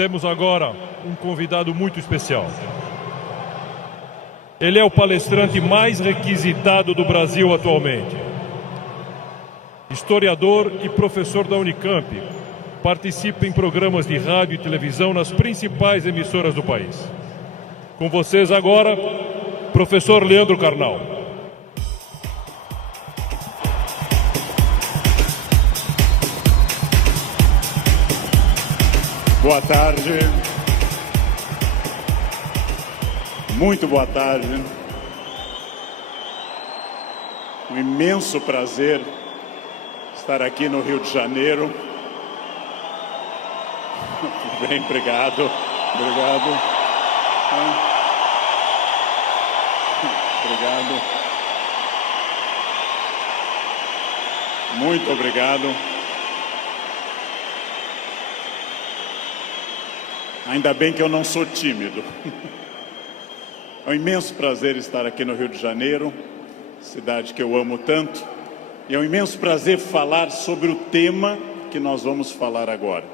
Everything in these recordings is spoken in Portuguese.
Temos agora um convidado muito especial. Ele é o palestrante mais requisitado do Brasil atualmente. Historiador e professor da Unicamp. Participa em programas de rádio e televisão nas principais emissoras do país. Com vocês agora, professor Leandro Carnal. Boa tarde. Muito boa tarde. Um imenso prazer estar aqui no Rio de Janeiro. Bem, obrigado. Obrigado. Obrigado. Muito obrigado. Ainda bem que eu não sou tímido. É um imenso prazer estar aqui no Rio de Janeiro, cidade que eu amo tanto. E é um imenso prazer falar sobre o tema que nós vamos falar agora.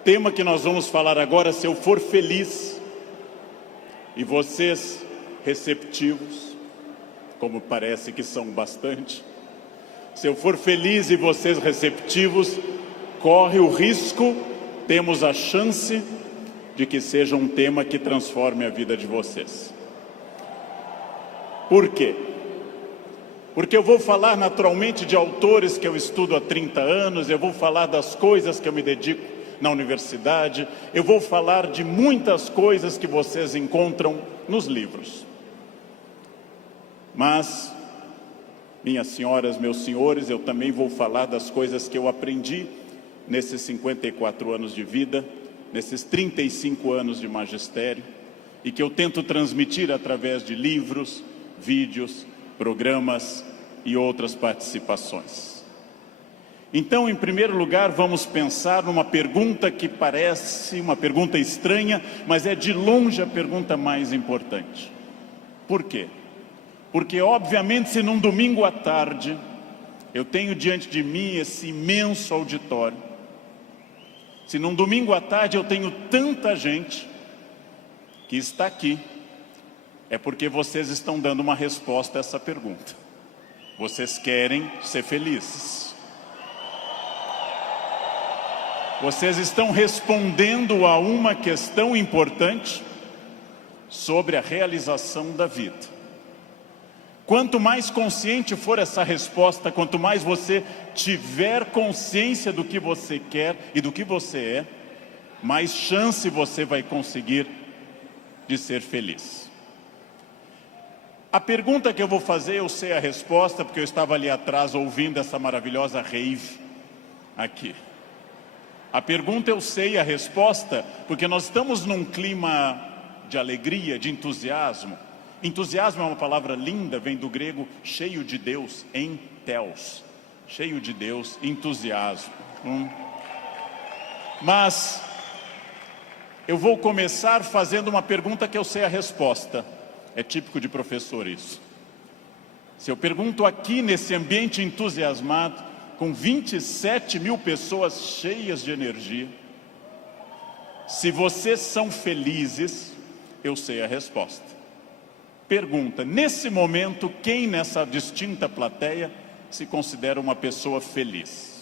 O tema que nós vamos falar agora, se eu for feliz, e vocês receptivos, como parece que são bastante, se eu for feliz e vocês receptivos, corre o risco, temos a chance de que seja um tema que transforme a vida de vocês. Por quê? Porque eu vou falar naturalmente de autores que eu estudo há 30 anos, eu vou falar das coisas que eu me dedico na universidade, eu vou falar de muitas coisas que vocês encontram nos livros. Mas, minhas senhoras, meus senhores, eu também vou falar das coisas que eu aprendi nesses 54 anos de vida, nesses 35 anos de magistério, e que eu tento transmitir através de livros, vídeos, programas e outras participações. Então, em primeiro lugar, vamos pensar numa pergunta que parece uma pergunta estranha, mas é de longe a pergunta mais importante. Por quê? Porque, obviamente, se num domingo à tarde eu tenho diante de mim esse imenso auditório, se num domingo à tarde eu tenho tanta gente que está aqui, é porque vocês estão dando uma resposta a essa pergunta. Vocês querem ser felizes. Vocês estão respondendo a uma questão importante sobre a realização da vida. Quanto mais consciente for essa resposta, quanto mais você tiver consciência do que você quer e do que você é, mais chance você vai conseguir de ser feliz. A pergunta que eu vou fazer, eu sei a resposta, porque eu estava ali atrás ouvindo essa maravilhosa rave aqui. A pergunta eu sei a resposta, porque nós estamos num clima de alegria, de entusiasmo. Entusiasmo é uma palavra linda, vem do grego cheio de Deus, entheos. Cheio de Deus, entusiasmo. Mas eu vou começar fazendo uma pergunta que eu sei a resposta. É típico de professor isso. Se eu pergunto aqui nesse ambiente entusiasmado, com 27 mil pessoas cheias de energia, se vocês são felizes, eu sei a resposta. Pergunta, nesse momento, quem nessa distinta plateia se considera uma pessoa feliz?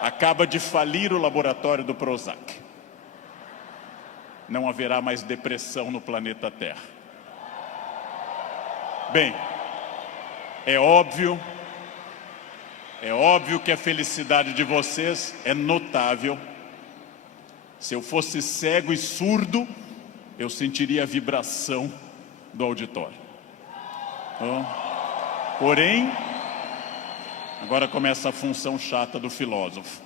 Acaba de falir o laboratório do Prozac. Não haverá mais depressão no planeta Terra. Bem, é óbvio que a felicidade de vocês é notável. Se eu fosse cego e surdo, eu sentiria a vibração do auditório. Porém, agora começa a função chata do filósofo.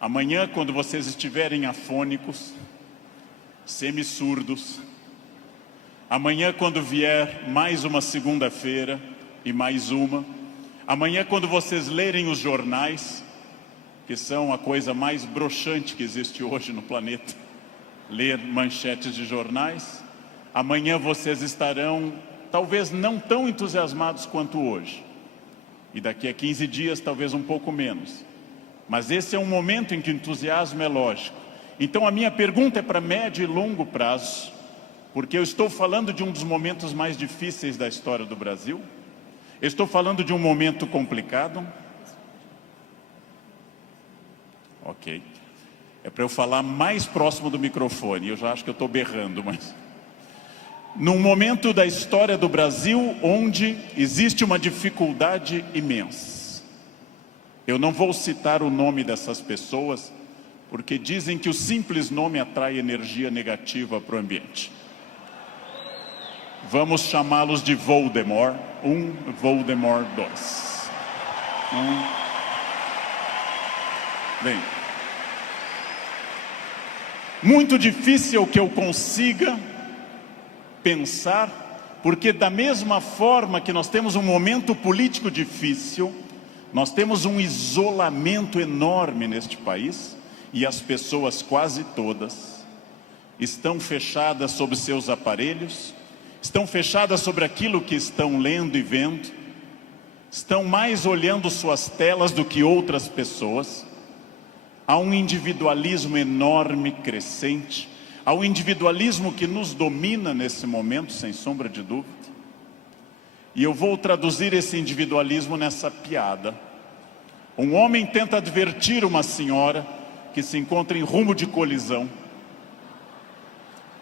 Amanhã, quando vocês estiverem afônicos, semi-surdos, amanhã, quando vier mais uma segunda-feira e mais uma, amanhã, quando vocês lerem os jornais, que são a coisa mais broxante que existe hoje no planeta, ler manchetes de jornais, amanhã vocês estarão talvez não tão entusiasmados quanto hoje, e daqui a 15 dias talvez um pouco menos, Mas esse é um momento em que o entusiasmo é lógico. Então a minha pergunta é para médio e longo prazo, porque eu estou falando de um dos momentos mais difíceis da história do Brasil. Eu estou falando de um momento complicado. Ok. É para eu falar mais próximo do microfone. Eu já acho que eu estou berrando, mas... Num momento da história do Brasil onde existe uma dificuldade imensa. Eu não vou citar o nome dessas pessoas, porque dizem que o simples nome atrai energia negativa para o ambiente. Vamos chamá-los de Voldemort 1, Voldemort 2. Bem, muito difícil que eu consiga pensar, porque da mesma forma que nós temos um momento político difícil, nós temos um isolamento enorme neste país, e as pessoas quase todas estão fechadas sobre seus aparelhos, estão fechadas sobre aquilo que estão lendo e vendo, estão mais olhando suas telas do que outras pessoas. Há um individualismo enorme, crescente, há um individualismo que nos domina nesse momento, sem sombra de dúvida. E eu vou traduzir esse individualismo nessa piada. Um homem tenta advertir uma senhora que se encontra em rumo de colisão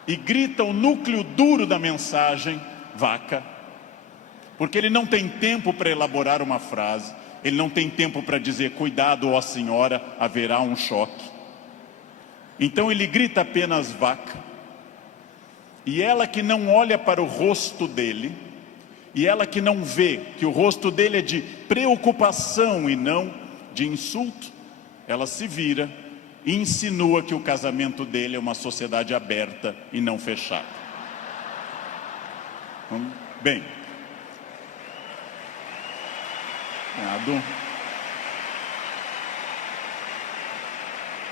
e grita o núcleo duro da mensagem, vaca, porque ele não tem tempo para elaborar uma frase, ele não tem tempo para dizer, cuidado, ó senhora, haverá um choque. Então ele grita apenas vaca, e ela que não olha para o rosto dele, e ela que não vê que o rosto dele é de preocupação e não de insulto, ela se vira e insinua que o casamento dele é uma sociedade aberta e não fechada. Bem,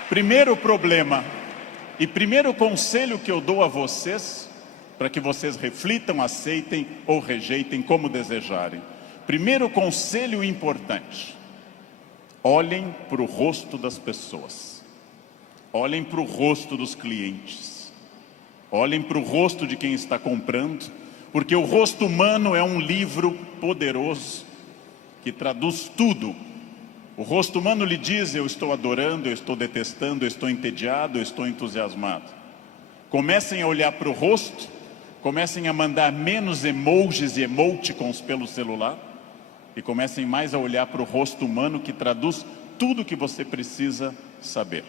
primeiro problema e primeiro conselho que eu dou a vocês, para que vocês reflitam, aceitem ou rejeitem como desejarem. Primeiro conselho importante: olhem para o rosto das pessoas. Olhem para o rosto dos clientes. Olhem para o rosto de quem está comprando, porque o rosto humano é um livro poderoso que traduz tudo. O rosto humano lhe diz, eu estou adorando, eu estou detestando, eu estou entediado, eu estou entusiasmado. Comecem a olhar para o rosto, comecem a mandar menos emojis e emoticons pelo celular e comecem mais a olhar para o rosto humano que traduz tudo o que você precisa saber.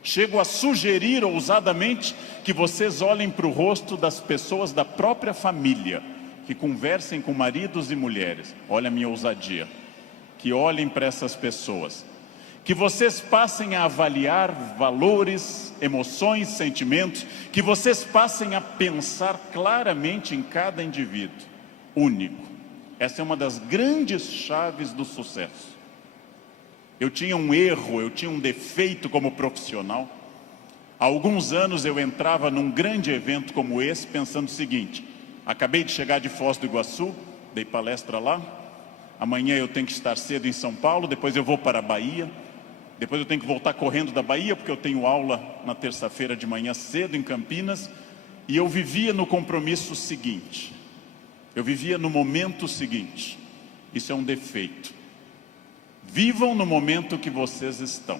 Chego a sugerir ousadamente que vocês olhem para o rosto das pessoas da própria família, que conversem com maridos e mulheres. Olha a minha ousadia. Que olhem para essas pessoas. Que vocês passem a avaliar valores, emoções, sentimentos. Que vocês passem a pensar claramente em cada indivíduo único. Essa é uma das grandes chaves do sucesso. Eu tinha um erro, eu tinha um defeito como profissional. Há alguns anos eu entrava num grande evento como esse pensando o seguinte: acabei de chegar de Foz do Iguaçu, dei palestra lá, amanhã eu tenho que estar cedo em São Paulo, depois eu vou para a Bahia, depois eu tenho que voltar correndo da Bahia porque eu tenho aula na terça-feira de manhã cedo em Campinas, e eu vivia no compromisso seguinte, eu vivia no momento seguinte. Isso é um defeito. Vivam no momento que vocês estão.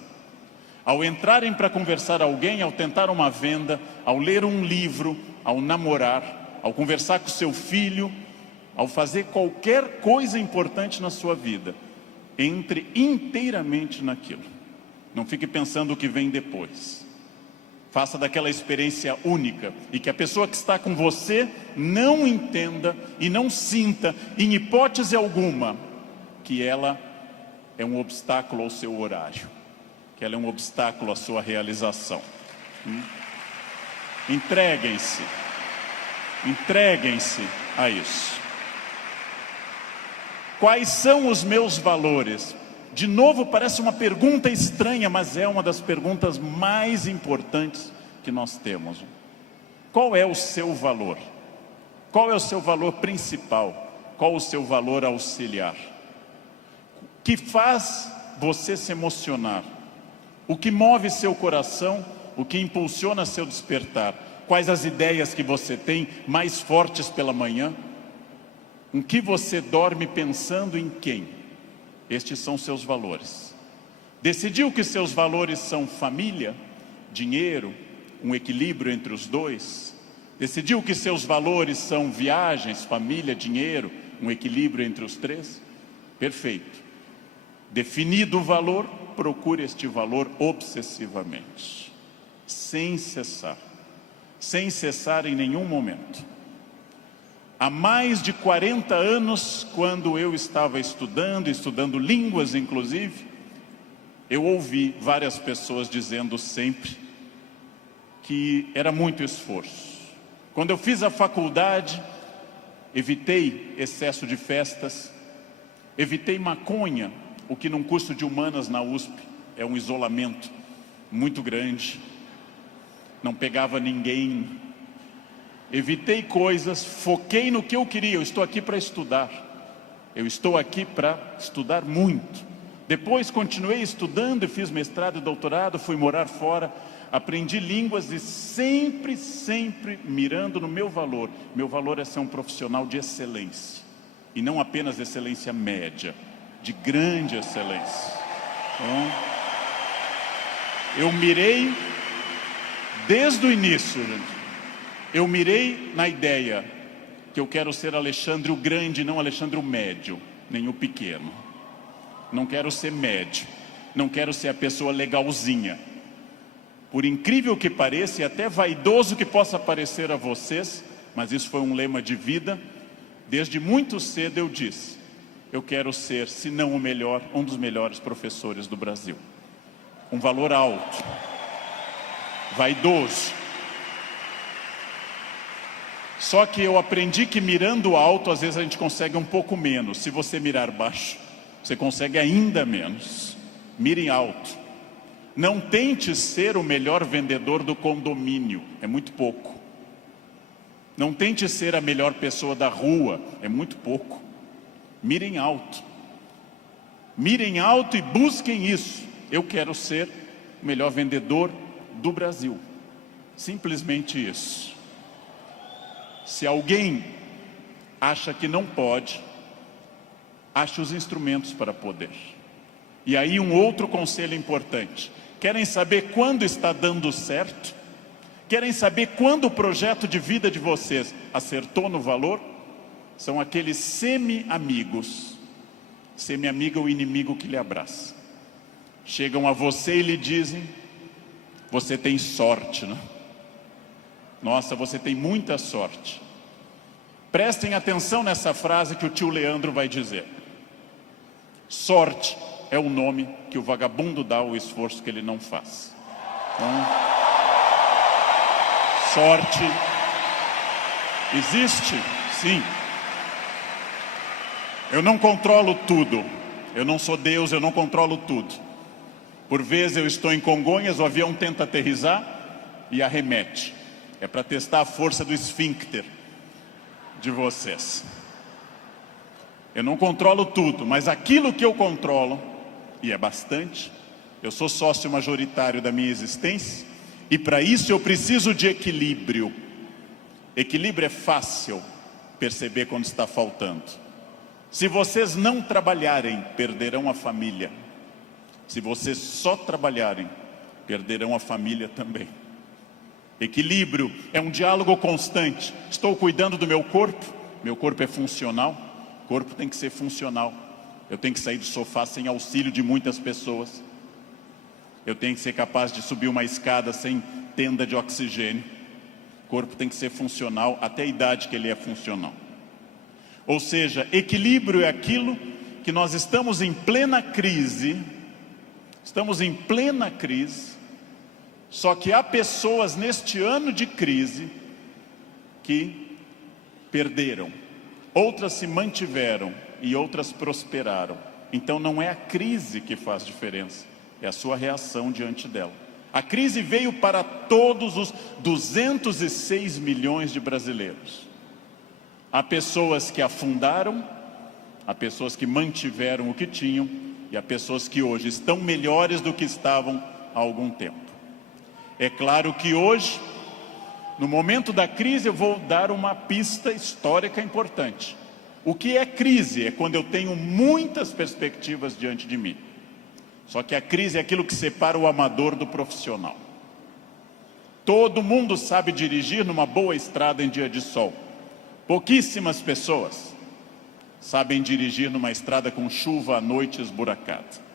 Ao entrarem para conversar com alguém, ao tentar uma venda, ao ler um livro, ao namorar, ao conversar com seu filho, ao fazer qualquer coisa importante na sua vida, entre inteiramente naquilo. Não fique pensando o que vem depois. Faça daquela experiência única e que a pessoa que está com você não entenda e não sinta, em hipótese alguma, que ela é um obstáculo ao seu horário, que ela é um obstáculo à sua realização. Entreguem-se a isso. Quais são os meus valores? De novo, parece uma pergunta estranha, mas é uma das perguntas mais importantes que nós temos. Qual é o seu valor? Qual é o seu valor principal? Qual o seu valor auxiliar? Que faz você se emocionar O que move seu coração, o que impulsiona seu despertar? Quais as ideias que você tem mais fortes pela manhã? Com que você dorme pensando em quem? Estes são seus valores. Decidiu que seus valores são família, dinheiro, um equilíbrio entre os dois? Decidiu que seus valores são viagens, família, dinheiro, um equilíbrio entre os três? Perfeito. Definido o valor, procure este valor obsessivamente, sem cessar em nenhum momento. Há mais de 40 anos, quando eu estava estudando línguas inclusive, eu ouvi várias pessoas dizendo sempre que era muito esforço. Quando eu fiz a faculdade, evitei excesso de festas, evitei maconha, o que num curso de humanas na USP é um isolamento muito grande. Não pegava ninguém. Evitei coisas, foquei no que eu queria. Eu estou aqui para estudar. Eu estou aqui para estudar muito. Depois continuei estudando e fiz mestrado e doutorado, fui morar fora, aprendi línguas e sempre mirando no meu valor. Meu valor é ser um profissional de excelência. E não apenas excelência média, de grande excelência. Então, eu mirei desde o início, gente. Eu mirei na ideia que eu quero ser Alexandre o Grande, não Alexandre o Médio, nem o Pequeno. Não quero ser médio, não quero ser a pessoa legalzinha. Por incrível que pareça, e até vaidoso que possa parecer a vocês, mas isso foi um lema de vida, desde muito cedo eu disse, eu quero ser, se não o melhor, um dos melhores professores do Brasil. Um valor alto, vaidoso. Só que eu aprendi que mirando alto, às vezes a gente consegue um pouco menos. Se você mirar baixo, você consegue ainda menos. Mire alto. Não tente ser o melhor vendedor do condomínio, é muito pouco. Não tente ser a melhor pessoa da rua, é muito pouco. Mirem alto. Mirem alto e busquem isso. Eu quero ser o melhor vendedor do Brasil. Simplesmente isso. Se alguém acha que não pode, ache os instrumentos para poder. E aí um outro conselho importante. Querem saber quando está dando certo? Querem saber quando o projeto de vida de vocês acertou no valor? São aqueles semi-amigos. Semi-amigo é o inimigo que lhe abraça. Chegam a você e lhe dizem, você tem sorte, né? Nossa, você tem muita sorte. Prestem atenção nessa frase que o tio Leandro vai dizer. Sorte é o nome que o vagabundo dá ao esforço que ele não faz. Então, sorte existe? Sim. Eu não controlo tudo. Eu não sou Deus, eu não controlo tudo. Por vezes eu estou em Congonhas, o avião tenta aterrissar e arremete. É para testar a força do esfíncter de vocês. Eu não controlo tudo, mas aquilo que eu controlo, e é bastante, eu sou sócio majoritário da minha existência, e para isso eu preciso de equilíbrio. Equilíbrio é fácil perceber quando está faltando. Se vocês não trabalharem, perderão a família. Se vocês só trabalharem, perderão a família também. Equilíbrio é um diálogo constante. Estou cuidando do meu corpo é funcional, o corpo tem que ser funcional. Eu tenho que sair do sofá sem auxílio de muitas pessoas. Eu tenho que ser capaz de subir uma escada sem tenda de oxigênio. O corpo tem que ser funcional até a idade que ele é funcional. Ou seja, equilíbrio é aquilo que nós estamos em plena crise. Estamos em plena crise. Só que há pessoas neste ano de crise que perderam. Outras se mantiveram e outras prosperaram. Então não é a crise que faz diferença, é a sua reação diante dela. A crise veio para todos os 206 milhões de brasileiros. Há pessoas que afundaram, há pessoas que mantiveram o que tinham, e há pessoas que hoje estão melhores do que estavam há algum tempo. É claro que hoje, no momento da crise, eu vou dar uma pista histórica importante. O que é crise? É quando eu tenho muitas perspectivas diante de mim. Só que a crise é aquilo que separa o amador do profissional. Todo mundo sabe dirigir numa boa estrada em dia de sol. Pouquíssimas pessoas sabem dirigir numa estrada com chuva à noite esburacada.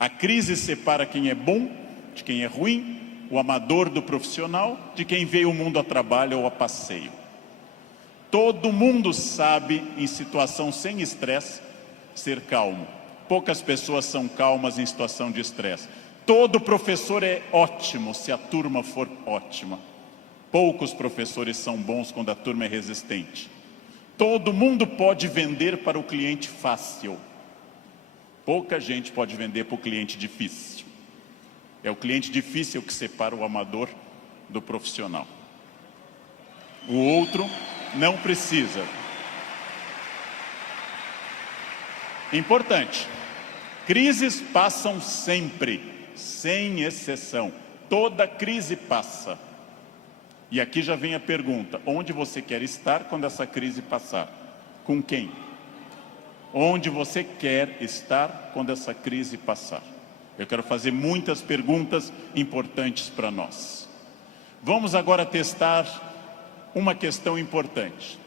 A crise separa quem é bom de quem é ruim, o amador do profissional, de quem veio o mundo a trabalho ou a passeio. Todo mundo sabe, em situação sem estresse, ser calmo. Poucas pessoas são calmas em situação de estresse. Todo professor é ótimo se a turma for ótima. Poucos professores são bons quando a turma é resistente. Todo mundo pode vender para o cliente fácil. Pouca gente pode vender para o cliente difícil. É o cliente difícil que separa o amador do profissional. O outro não precisa. Importante. Crises passam sempre, sem exceção. Toda crise passa. E aqui já vem a pergunta: onde você quer estar quando essa crise passar? Com quem? Onde você quer estar quando essa crise passar? Eu quero fazer muitas perguntas importantes para nós. Vamos agora testar uma questão importante.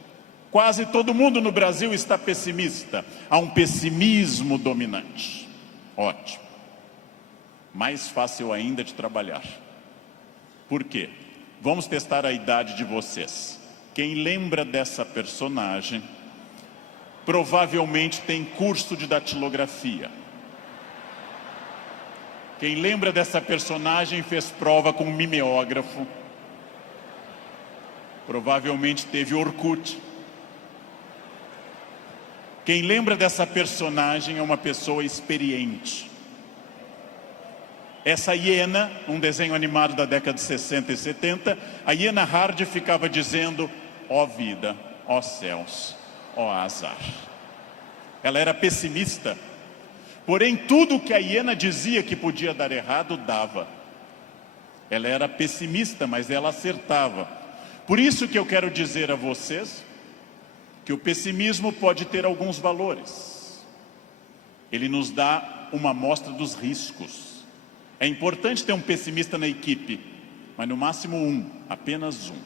Quase todo mundo no Brasil está pessimista. Há um pessimismo dominante. Ótimo. Mais fácil ainda de trabalhar. Por quê? Vamos testar a idade de vocês. Quem lembra dessa personagem provavelmente tem curso de datilografia. Quem lembra dessa personagem fez prova com um mimeógrafo. Provavelmente teve Orkut. Quem lembra dessa personagem é uma pessoa experiente. Essa hiena, um desenho animado da década de 60 e 70, a hiena Hard ficava dizendo: ó vida, ó céus, ó azar. Ela era pessimista, porém tudo que a hiena dizia que podia dar errado, dava. Ela era pessimista, mas ela acertava. Por isso que eu quero dizer a vocês que o pessimismo pode ter alguns valores. Ele nos dá uma amostra dos riscos. É importante ter um pessimista na equipe, mas no máximo um, apenas um,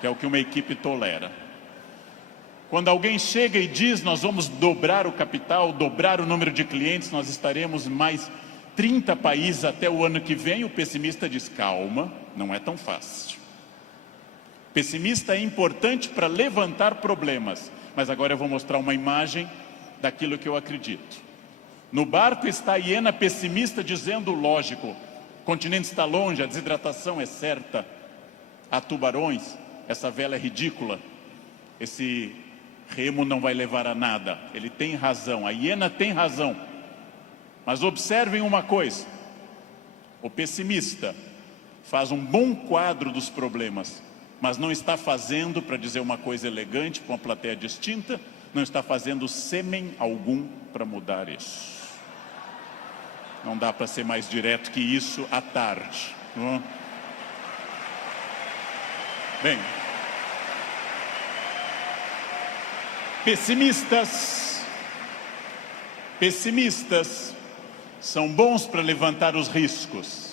que é o que uma equipe tolera. Quando alguém chega e diz: nós vamos dobrar o capital, dobrar o número de clientes, nós estaremos em mais 30 países até o ano que vem, o pessimista diz: calma, não é tão fácil. Pessimista é importante para levantar problemas, mas agora eu vou mostrar uma imagem daquilo que eu acredito. No barco está a hiena pessimista dizendo: lógico, o continente está longe, a desidratação é certa, há tubarões, essa vela é ridícula, esse remo não vai levar a nada. Ele tem razão, a hiena tem razão. Mas observem uma coisa: o pessimista faz um bom quadro dos problemas, mas não está fazendo, para dizer uma coisa elegante para uma plateia distinta, não está fazendo sêmen algum para mudar isso. Não dá para ser mais direto que isso à tarde, não é? Bem, pessimistas são bons para levantar os riscos.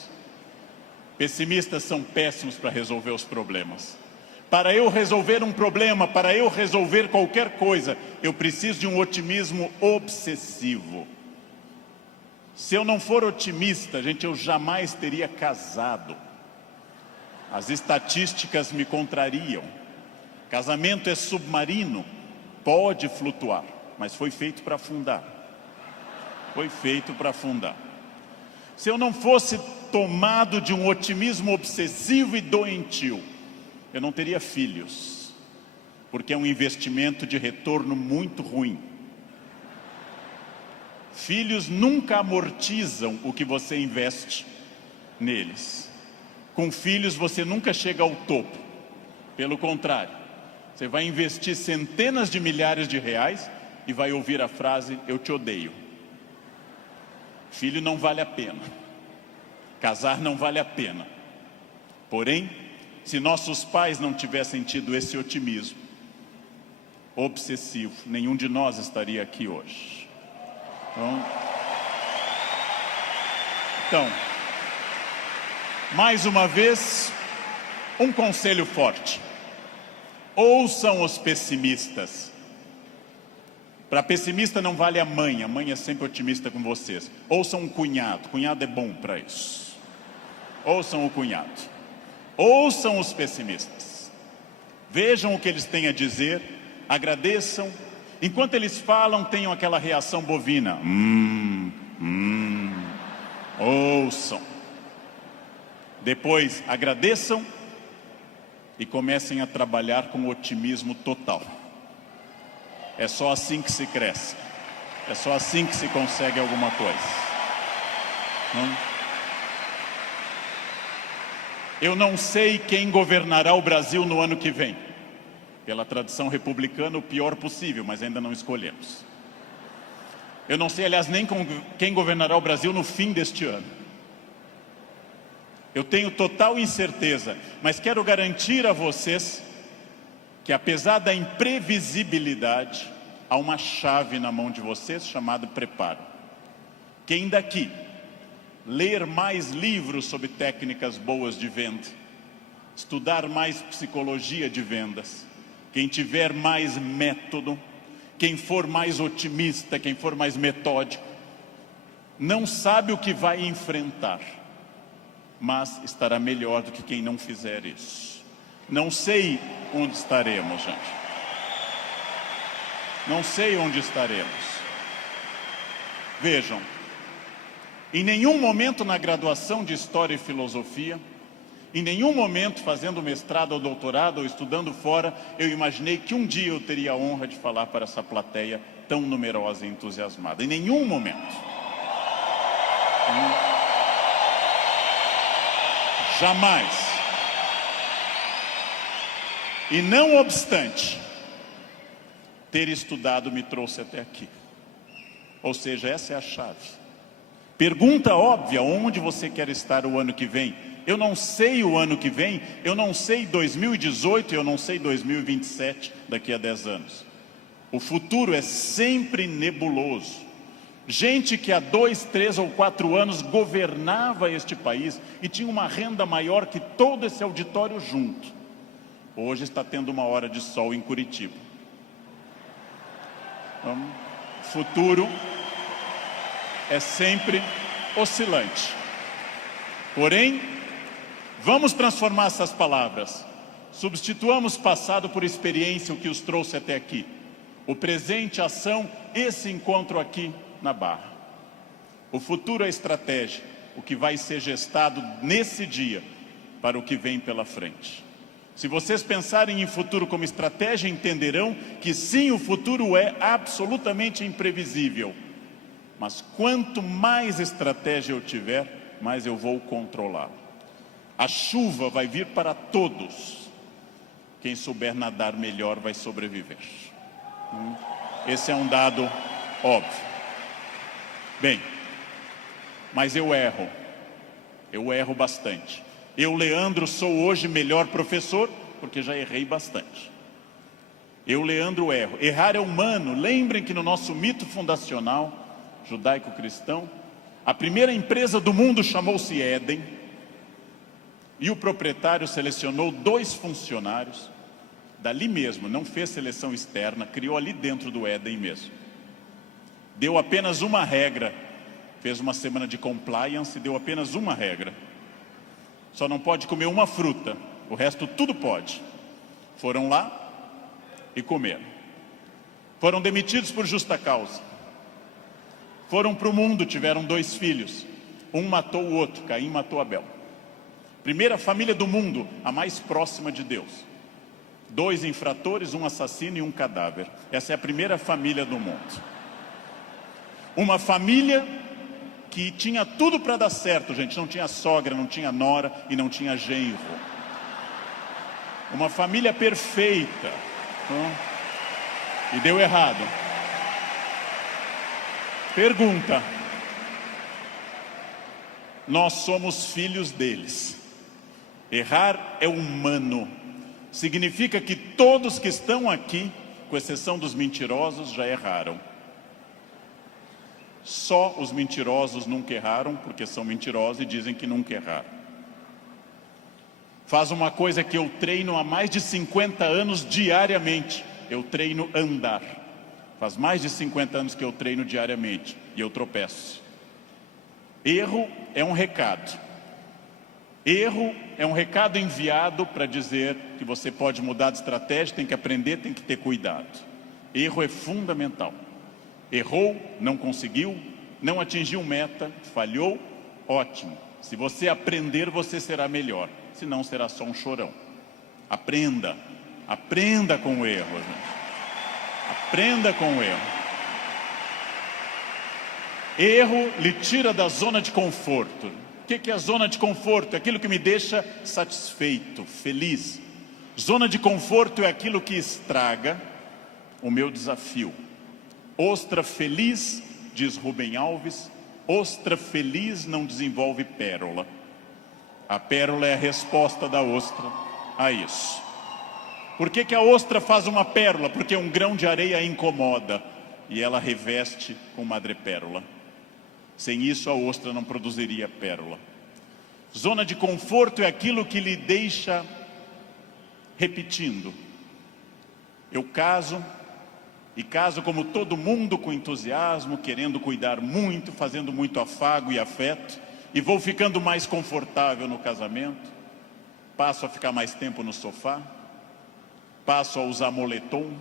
Pessimistas são péssimos para resolver os problemas. Para eu resolver um problema, para eu resolver qualquer coisa, eu preciso de um otimismo obsessivo. Se eu não for otimista, gente, eu jamais teria casado. As estatísticas me contrariam. Casamento é submarino, pode flutuar, mas foi feito para afundar. Foi feito para afundar. Se eu não fosse tomado de um otimismo obsessivo e doentio, eu não teria filhos, porque é um investimento de retorno muito ruim. Filhos nunca amortizam o que você investe neles. Com filhos você nunca chega ao topo. Pelo contrário, você vai investir centenas de milhares de reais e vai ouvir a frase: eu te odeio. Filho não vale a pena. Casar não vale a pena. Porém, se nossos pais não tivessem tido esse otimismo obsessivo, nenhum de nós estaria aqui hoje. Então, mais uma vez, um conselho forte. Ouçam os pessimistas. Para pessimista não vale a mãe é sempre otimista com vocês. Ouçam um cunhado é bom para isso. Ouçam o cunhado. Ouçam os pessimistas. Vejam o que eles têm a dizer, agradeçam. Enquanto eles falam, tenham aquela reação bovina. Ouçam. Depois agradeçam e comecem a trabalhar com otimismo total. É só assim que se cresce. É só assim que se consegue alguma coisa. Eu não sei quem governará o Brasil no ano que vem. Pela tradição republicana, o pior possível, mas ainda não escolhemos. Eu não sei, aliás, nem quem governará o Brasil no fim deste ano. Eu tenho total incerteza, mas quero garantir a vocês que, apesar da imprevisibilidade, há uma chave na mão de vocês chamada preparo. Quem daqui ler mais livros sobre técnicas boas de venda, estudar mais psicologia de vendas, quem tiver mais método, quem for mais otimista, quem for mais metódico, não sabe o que vai enfrentar, mas estará melhor do que quem não fizer isso. Não sei onde estaremos, gente. Não sei onde estaremos. Vejam, em nenhum momento na graduação de História e Filosofia, em nenhum momento fazendo mestrado ou doutorado ou estudando fora, eu imaginei que um dia eu teria a honra de falar para essa plateia tão numerosa e entusiasmada. Em nenhum momento. Jamais. E não obstante, ter estudado me trouxe até aqui. Ou seja, essa é a chave. Pergunta óbvia, onde você quer estar o ano que vem? Eu não sei o ano que vem, eu não sei 2018, eu não sei 2027, daqui a 10 anos. O futuro é sempre nebuloso. Gente que há 2, 3 ou 4 anos governava este país e tinha uma renda maior que todo esse auditório junto. Hoje está tendo uma hora de sol em Curitiba. Então, futuro é sempre oscilante. Porém, vamos transformar essas palavras. Substituamos passado por experiência, o que os trouxe até aqui. O presente, ação, esse encontro aqui na Barra. O futuro é estratégia, o que vai ser gestado nesse dia para o que vem pela frente. Se vocês pensarem em futuro como estratégia, entenderão que sim, o futuro é absolutamente imprevisível. Mas quanto mais estratégia eu tiver, mais eu vou controlar. A chuva vai vir para todos. Quem souber nadar melhor vai sobreviver. Esse é um dado óbvio. Bem, mas eu erro bastante. Eu, Leandro, sou hoje melhor professor, porque já errei bastante. Eu, Leandro, erro. Errar é humano. Lembrem que no nosso mito fundacional judaico-cristão, a primeira empresa do mundo chamou-se Éden, e o proprietário selecionou 2 funcionários, dali mesmo, não fez seleção externa, criou ali dentro do Éden mesmo. Deu apenas uma regra, fez uma semana de compliance e deu apenas uma regra. Só não pode comer uma fruta, o resto tudo pode. Foram lá e comeram. Foram demitidos por justa causa. Foram para o mundo, tiveram 2 filhos. Um matou o outro, Caim matou Abel. Primeira família do mundo, a mais próxima de Deus. 2 infratores, um assassino e um cadáver. Essa é a primeira família do mundo. Uma família que tinha tudo para dar certo, gente. Não tinha sogra, não tinha nora e não tinha genro. Uma família perfeita. E deu errado. Nós somos filhos deles. Errar é humano. Significa que todos que estão aqui, com exceção dos mentirosos, já erraram. Só os mentirosos nunca erraram, porque são mentirosos e dizem que nunca erraram. Faz uma coisa que eu treino há mais de 50 anos diariamente. Eu treino andar. Faz mais de 50 anos que eu treino diariamente e eu tropeço. Erro é um recado. Erro é um recado enviado para dizer que você pode mudar de estratégia, tem que aprender, tem que ter cuidado. Erro é fundamental. Errou, não conseguiu, não atingiu meta, falhou, ótimo. Se você aprender, você será melhor. Senão será só um chorão. Aprenda. Aprenda com o erro, gente. Aprenda com o erro. Erro lhe tira da zona de conforto. O que é a zona de conforto? É aquilo que me deixa satisfeito, feliz. Zona de conforto é aquilo que estraga o meu desafio. Ostra feliz, diz Rubem Alves, ostra feliz não desenvolve pérola. A pérola é a resposta da ostra a isso. Por que a ostra faz uma pérola? Porque um grão de areia a incomoda e ela reveste com madrepérola. Sem isso a ostra não produziria pérola. Zona de conforto é aquilo que lhe deixa repetindo. Eu caso, e caso como todo mundo com entusiasmo, querendo cuidar muito, fazendo muito afago e afeto, e vou ficando mais confortável no casamento, passo a ficar mais tempo no sofá, passo a usar moletom,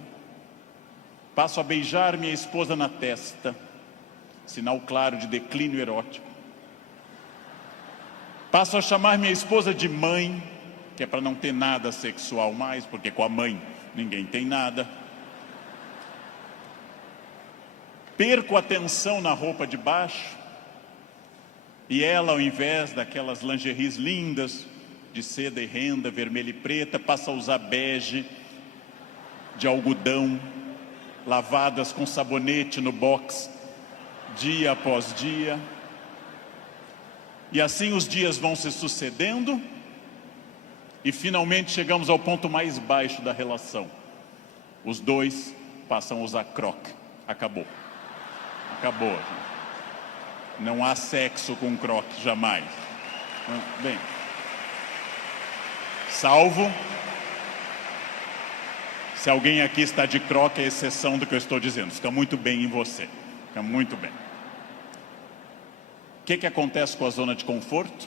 passo a beijar minha esposa na testa, sinal claro de declínio erótico. Passo a chamar minha esposa de mãe, que é para não ter nada sexual mais, porque com a mãe ninguém tem nada. Perco a atenção na roupa de baixo, e ela, ao invés daquelas lingeries lindas, de seda e renda, vermelha e preta, passa a usar bege, de algodão, lavadas com sabonete no box, dia após dia. E assim os dias vão se sucedendo, e finalmente chegamos ao ponto mais baixo da relação. Os dois passam a usar croque. Acabou. Acabou, gente. Não há sexo com croque, jamais. Bem, salvo se alguém aqui está de croque, é exceção do que eu estou dizendo. Fica muito bem em você. Fica muito bem. O que acontece com a zona de conforto?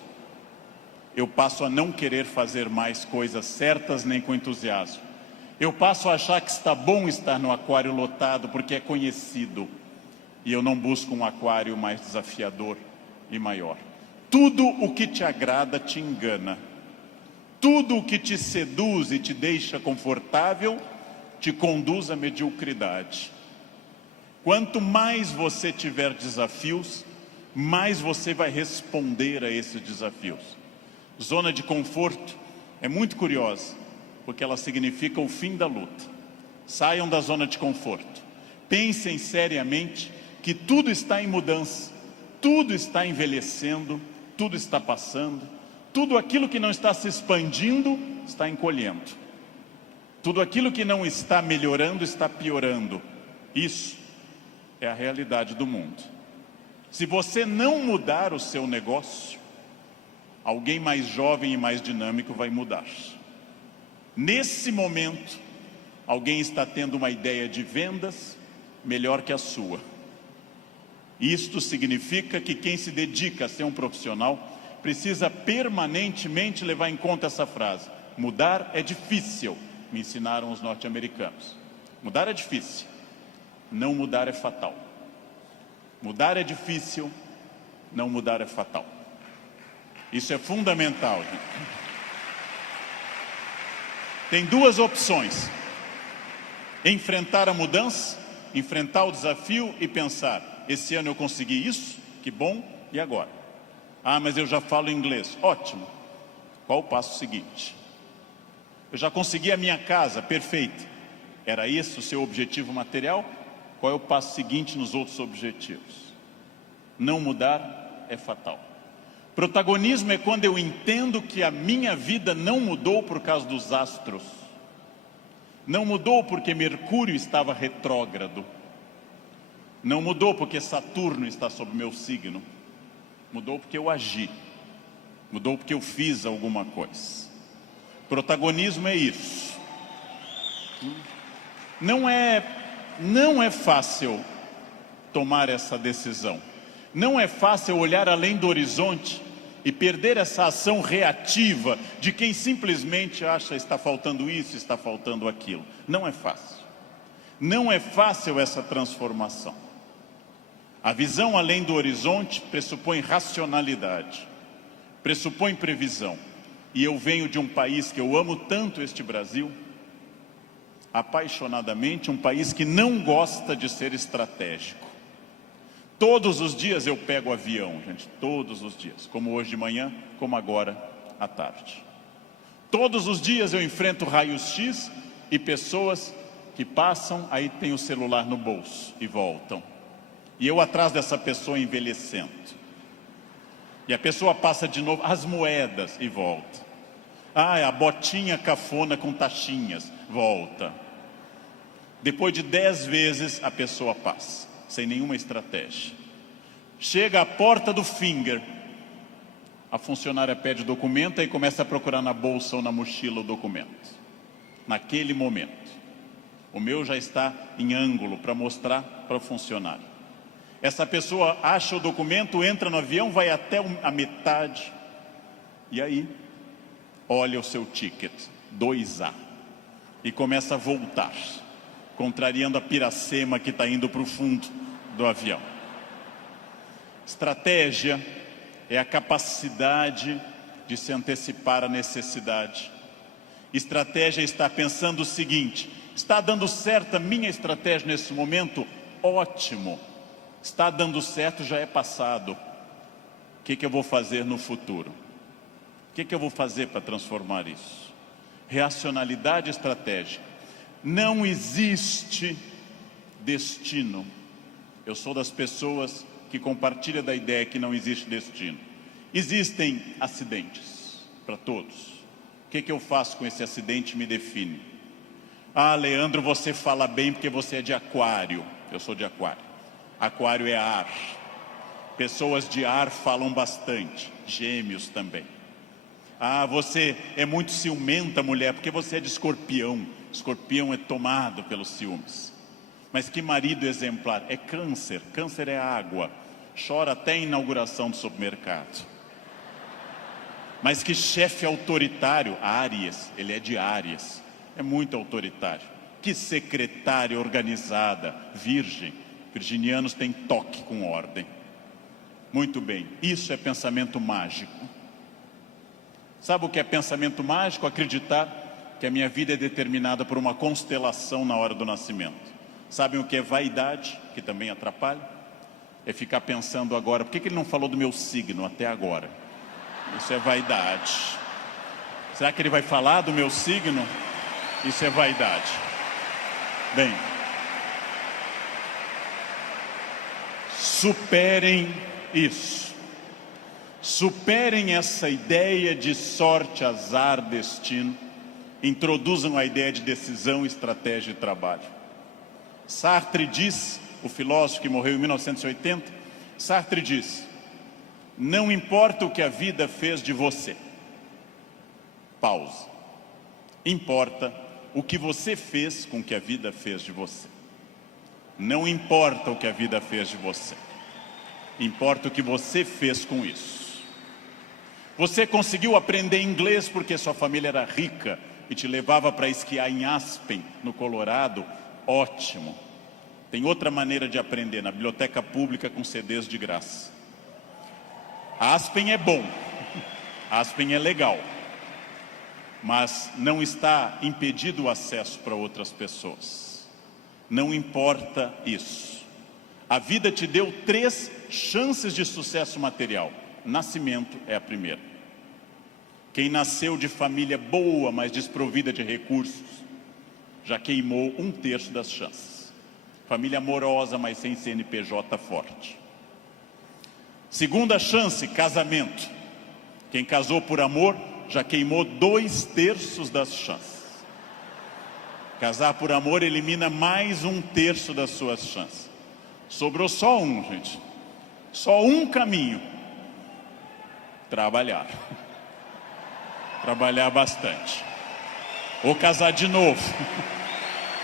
Eu passo a não querer fazer mais coisas certas nem com entusiasmo. Eu passo a achar que está bom estar no aquário lotado porque é conhecido. E eu não busco um aquário mais desafiador e maior. Tudo o que te agrada te engana. Tudo o que te seduz e te deixa confortável te conduz à mediocridade. Quanto mais você tiver desafios, mais você vai responder a esses desafios. Zona de conforto é muito curiosa, porque ela significa o fim da luta. Saiam da zona de conforto. Pensem seriamente que tudo está em mudança, tudo está envelhecendo, tudo está passando, tudo aquilo que não está se expandindo está encolhendo. Tudo aquilo que não está melhorando está piorando. Isso é a realidade do mundo. Se você não mudar o seu negócio, alguém mais jovem e mais dinâmico vai mudar. Nesse momento, alguém está tendo uma ideia de vendas melhor que a sua. Isto significa que quem se dedica a ser um profissional precisa permanentemente levar em conta essa frase: mudar é difícil, me ensinaram os norte-americanos. Mudar é difícil, não mudar é fatal. Mudar é difícil, não mudar é fatal. Isso é fundamental, gente. Tem duas opções: enfrentar a mudança, enfrentar o desafio e pensar: esse ano eu consegui isso, que bom, e agora? Ah, mas eu já falo inglês. Ótimo. Qual o passo seguinte? Eu já consegui a minha casa, perfeito. Era esse o seu objetivo material? Qual é o passo seguinte nos outros objetivos? Não mudar é fatal. Protagonismo é quando eu entendo que a minha vida não mudou por causa dos astros. Não mudou porque Mercúrio estava retrógrado. Não mudou porque Saturno está sob meu signo. Mudou porque eu agi. Mudou porque eu fiz alguma coisa. Protagonismo é isso. Não é fácil tomar essa decisão. Não é fácil olhar além do horizonte e perder essa ação reativa de quem simplesmente acha está faltando isso, está faltando aquilo. Não é fácil. Não é fácil essa transformação. A visão além do horizonte pressupõe racionalidade, pressupõe previsão. E eu venho de um país que eu amo tanto, este Brasil, apaixonadamente, um país que não gosta de ser estratégico. Todos os dias eu pego avião, gente, todos os dias, como hoje de manhã, como agora à tarde. Todos os dias eu enfrento raios-x e pessoas que passam, aí tem o celular no bolso e voltam. E eu atrás dessa pessoa envelhecendo. E a pessoa passa de novo, as moedas e volta. A botinha cafona com taxinhas, volta. Depois de 10 vezes a pessoa passa, sem nenhuma estratégia. Chega à porta do Finger, a funcionária pede o documento e começa a procurar na bolsa ou na mochila o documento. Naquele momento, o meu já está em ângulo para mostrar para o funcionário. Essa pessoa acha o documento, entra no avião, vai até a metade e aí olha o seu ticket, 2A, e começa a voltar, contrariando a piracema que está indo para o fundo do avião. Estratégia é a capacidade de se antecipar à necessidade. Estratégia é estar pensando o seguinte: está dando certo a minha estratégia nesse momento? Ótimo. Está dando certo, já é passado. O que eu vou fazer no futuro? O que eu vou fazer para transformar isso? Racionalidade estratégica. Não existe destino. Eu sou das pessoas que compartilha da ideia que não existe destino. Existem acidentes para todos. O que eu faço com esse acidente me define. Leandro, você fala bem porque você é de aquário. Eu sou de aquário. Aquário é ar. Pessoas de ar falam bastante. Gêmeos também. Você é muito ciumenta, mulher, porque você é de escorpião. Escorpião é tomado pelos ciúmes. Mas que marido exemplar? É câncer. Câncer é água. Chora até a inauguração do supermercado. Mas que chefe autoritário? Áries. Ele é de Áries. É muito autoritário. Que secretária organizada? Virgem. Virginianos têm toque com ordem. Muito bem. Isso é pensamento mágico. Sabe o que é pensamento mágico? Acreditar que a minha vida é determinada por uma constelação na hora do nascimento. Sabem o que é vaidade, que também atrapalha? É ficar pensando agora, por que ele não falou do meu signo até agora? Isso é vaidade. Será que ele vai falar do meu signo? Isso é vaidade. Bem, superem isso. Superem essa ideia de sorte, azar, destino. Introduzam a ideia de decisão, estratégia e trabalho. Sartre diz, o filósofo que morreu em 1980, Sartre diz: não importa o que a vida fez de você. Pausa. Importa o que você fez com o que a vida fez de você. Não importa o que a vida fez de você. Importa o que você fez com isso. Você conseguiu aprender inglês porque sua família era rica e te levava para esquiar em Aspen, no Colorado? Ótimo. Tem outra maneira de aprender, na biblioteca pública com CDs de graça. Aspen é bom, Aspen é legal, mas não está impedido o acesso para outras pessoas. Não importa isso. A vida te deu 3 chances de sucesso material. Nascimento é a primeira. Quem nasceu de família boa, mas desprovida de recursos, já queimou 1/3 das chances. Família amorosa, mas sem CNPJ forte. Segunda chance, casamento. Quem casou por amor já queimou 2/3 das chances. Casar por amor elimina mais 1/3 das suas chances. Sobrou só um, gente. Só um caminho. Trabalhar. Trabalhar bastante. Ou casar de novo.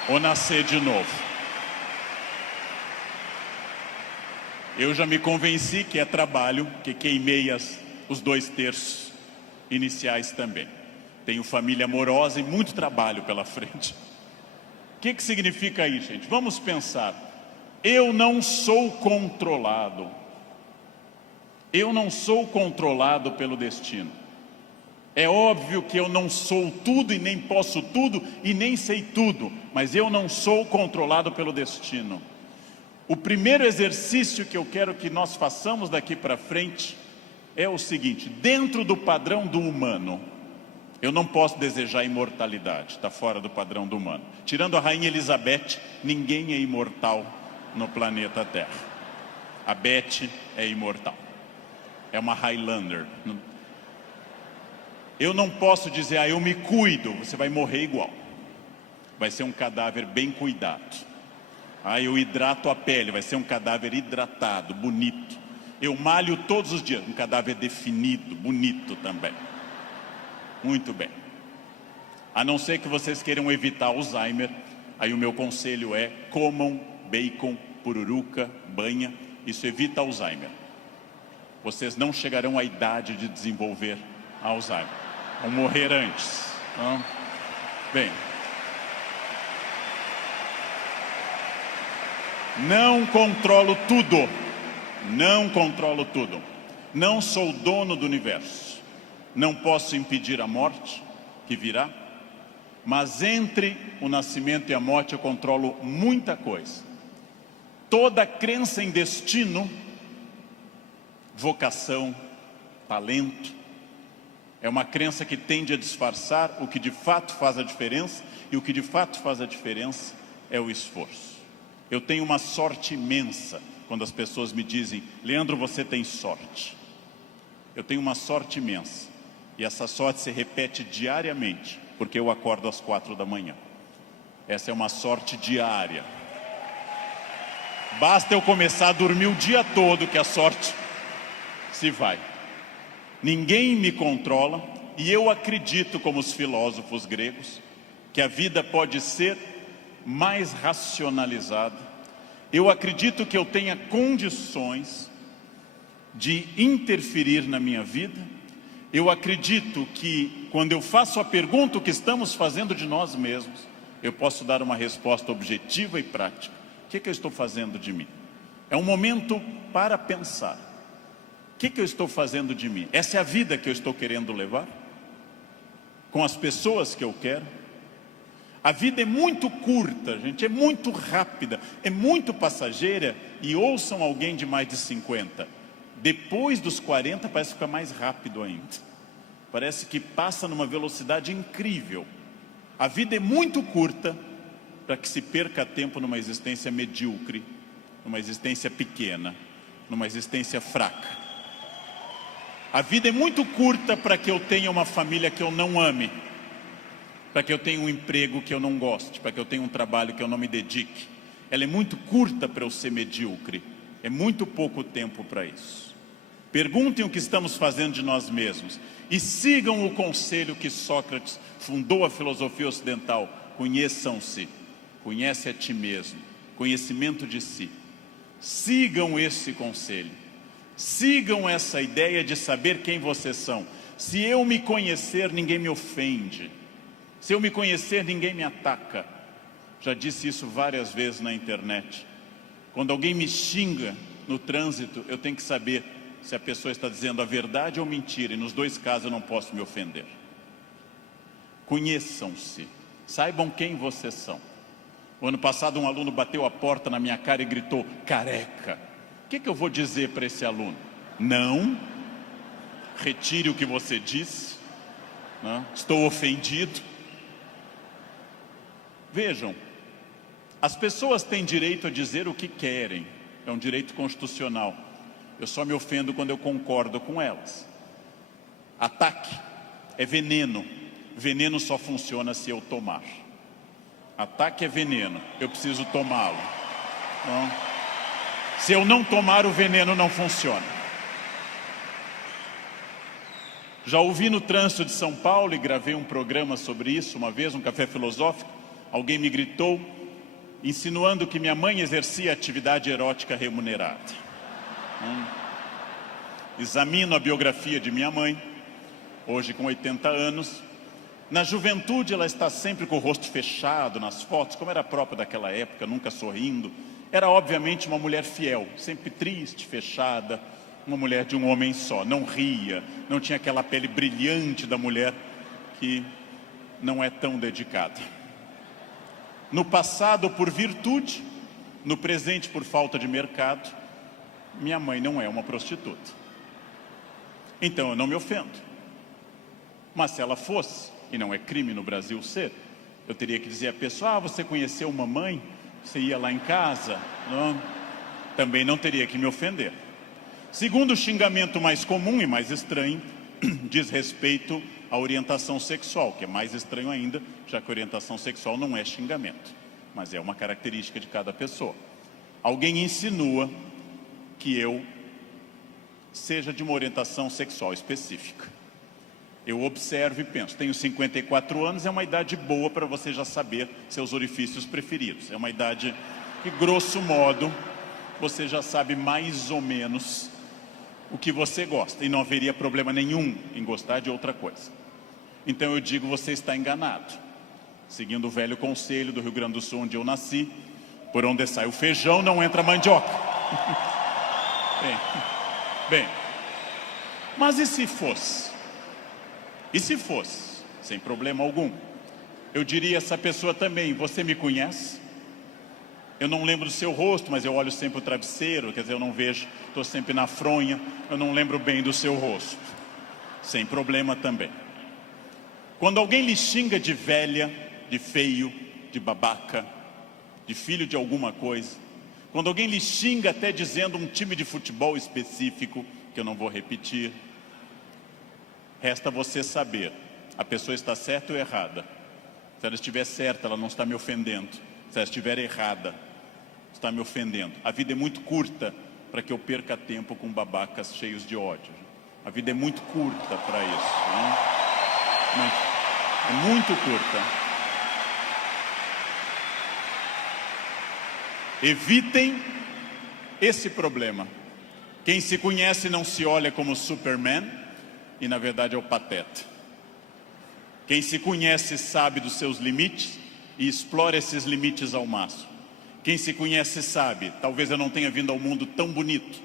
Ou nascer de novo. Eu já me convenci que é trabalho, que queimei os 2/3 iniciais também. Tenho família amorosa e muito trabalho pela frente. O que significa isso, gente? Vamos pensar. Eu não sou controlado. Eu não sou controlado pelo destino. É óbvio que eu não sou tudo e nem posso tudo e nem sei tudo, mas eu não sou controlado pelo destino. O primeiro exercício que eu quero que nós façamos daqui para frente é o seguinte: dentro do padrão do humano, eu não posso desejar imortalidade, está fora do padrão do humano. Tirando a rainha Elizabeth, ninguém é imortal no planeta Terra. A Beth é imortal, é uma Highlander. Eu não posso dizer, eu me cuido, você vai morrer igual. Vai ser um cadáver bem cuidado. Eu hidrato a pele, vai ser um cadáver hidratado, bonito. Eu malho todos os dias, um cadáver definido, bonito também. Muito bem. A não ser que vocês queiram evitar Alzheimer, aí o meu conselho é: comam bacon, pururuca, banha, isso evita Alzheimer. Vocês não chegarão à idade de desenvolver Alzheimer, vão morrer antes. Bem, não controlo tudo, não controlo tudo, não sou dono do universo, não posso impedir a morte que virá, mas entre o nascimento e a morte eu controlo muita coisa. Toda crença em destino, vocação, talento, é uma crença que tende a disfarçar o que de fato faz a diferença, e o que de fato faz a diferença é o esforço. Eu tenho uma sorte imensa quando as pessoas me dizem: Leandro, você tem sorte. Eu tenho uma sorte imensa, e essa sorte se repete diariamente, porque eu acordo às 4 da manhã. Essa é uma sorte diária. Basta eu começar a dormir o dia todo que a sorte se vai. Ninguém me controla, e eu acredito, como os filósofos gregos, que a vida pode ser mais racionalizada. Eu acredito que eu tenha condições de interferir na minha vida. Eu acredito que quando eu faço a pergunta o que estamos fazendo de nós mesmos, eu posso dar uma resposta objetiva e prática. O que eu estou fazendo de mim? É um momento para pensar. O que eu estou fazendo de mim? Essa é a vida que eu estou querendo levar? Com as pessoas que eu quero? A vida é muito curta, gente, é muito rápida, é muito passageira. E ouçam alguém de mais de 50. Depois dos 40 parece ficar mais rápido ainda. Parece que passa numa velocidade incrível. A vida é muito curta para que se perca tempo numa existência medíocre, numa existência pequena, numa existência fraca. A vida é muito curta para que eu tenha uma família que eu não ame, para que eu tenha um emprego que eu não goste, para que eu tenha um trabalho que eu não me dedique. Ela é muito curta para eu ser medíocre. É muito pouco tempo para isso. Perguntem o que estamos fazendo de nós mesmos e sigam o conselho que Sócrates fundou a filosofia ocidental: conheçam-se, conhece a ti mesmo, conhecimento de si. Sigam esse conselho, sigam essa ideia de saber quem vocês são. Se eu me conhecer, ninguém me ofende. Se eu me conhecer, ninguém me ataca. Já disse isso várias vezes na internet. Quando alguém me xinga no trânsito, eu tenho que saber se a pessoa está dizendo a verdade ou mentira, e nos dois casos eu não posso me ofender. Conheçam-se, saibam quem vocês são. O ano passado um aluno bateu a porta na minha cara e gritou: careca. O que eu vou dizer para esse aluno? Não, retire o que você disse, não, estou ofendido. Vejam, as pessoas têm direito a dizer o que querem, é um direito constitucional. Eu só me ofendo quando eu concordo com elas. Ataque é veneno. Veneno só funciona se eu tomar. Ataque é veneno, eu preciso tomá-lo. Então, se eu não tomar, o veneno não funciona. Já ouvi no trânsito de São Paulo e gravei um programa sobre isso uma vez, um café filosófico. Alguém me gritou, insinuando que minha mãe exercia atividade erótica remunerada. Examino a biografia de minha mãe, hoje com 80 anos. Na juventude ela está sempre com o rosto fechado nas fotos, como era própria daquela época, nunca sorrindo. Era obviamente uma mulher fiel, sempre triste, fechada, uma mulher de um homem só. Não ria, não tinha aquela pele brilhante da mulher que não é tão dedicada. No passado por virtude, no presente por falta de mercado, minha mãe não é uma prostituta. Então eu não me ofendo. Mas se ela fosse, e não é crime no Brasil ser, eu teria que dizer à pessoa, você conheceu mamãe? Você ia lá em casa? Não. Também não teria que me ofender. Segundo o xingamento mais comum e mais estranho, diz respeito à orientação sexual, que é mais estranho ainda, já que a orientação sexual não é xingamento, mas é uma característica de cada pessoa. Alguém insinua que eu seja de uma orientação sexual específica. Eu observo e penso, tenho 54 anos, é uma idade boa para você já saber seus orifícios preferidos. É uma idade que, grosso modo, você já sabe mais ou menos o que você gosta. E não haveria problema nenhum em gostar de outra coisa. Então eu digo, você está enganado. Seguindo o velho conselho do Rio Grande do Sul, onde eu nasci, por onde sai o feijão, não entra mandioca. Bem, mas e se fosse? E se fosse, sem problema algum, eu diria a essa pessoa também, você me conhece? Eu não lembro do seu rosto, mas eu olho sempre o travesseiro, quer dizer, eu não vejo, estou sempre na fronha, eu não lembro bem do seu rosto. Sem problema também. Quando alguém lhe xinga de velha, de feio, de babaca, de filho de alguma coisa, quando alguém lhe xinga até dizendo um time de futebol específico, que eu não vou repetir, resta você saber, a pessoa está certa ou errada. Se ela estiver certa, ela não está me ofendendo. Se ela estiver errada, está me ofendendo. A vida é muito curta para que eu perca tempo com babacas cheios de ódio. A vida é muito curta para isso. É muito curta. Evitem esse problema. Quem se conhece não se olha como Superman, e na verdade é o pateta. Quem se conhece sabe dos seus limites e explora esses limites ao máximo. Quem se conhece sabe, talvez eu não tenha vindo ao mundo tão bonito,